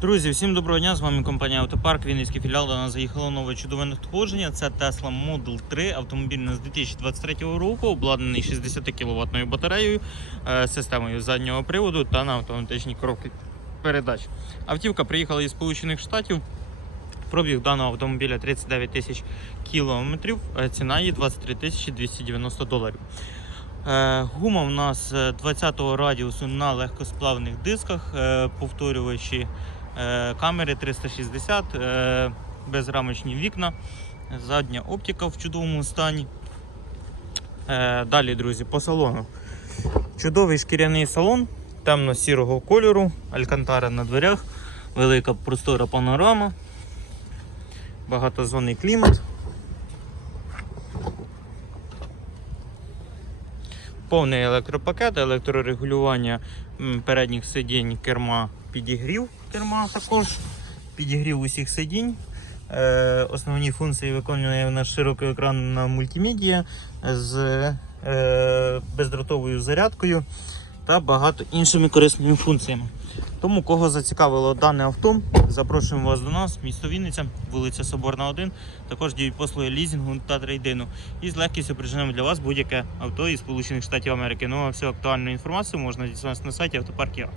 Друзі, всім доброго дня! З вами компанія Автопарк, Вінницький філіал. До нас заїхало нове чудове надходження. Це Tesla Model 3, автомобіль нас 2023 року, обладнаний 60 кВт батареєю, е, системою заднього приводу та на автоматичній коробці передач. Автівка приїхала із Сполучених Штатів. Пробіг даного автомобіля 39 тисяч кілометрів, е, ціна її 23 тисячі 290 доларів. Е, Гума у нас е, 20-го радіусу на легкосплавних дисках, повторювачі камери 360, е, безрамочні вікна, задня оптика в чудовому стані. Е, Далі, друзі, по салону. Чудовий шкіряний салон темно-сірого кольору, алькантара на дверях, велика простора панорама, багатозонний клімат. Повний електропакет, електрорегулювання передніх сидінь, керма, підігрів керма також, підігрів усіх сидінь. Е, основні функції виконує наш широкий екран на мультимедіа з е, бездротовою зарядкою та багато іншими корисними функціями. Тому, кого зацікавило дане авто, запрошуємо вас до нас, місто Вінниця, вулиця Соборна 1. Також діють послуги лізінгу та трейдину. І з легкістю приженемо для вас будь-яке авто із Сполучених Штатів Америки. Ну а всю актуальну інформацію можна дізнатися на сайті автопарк.ua.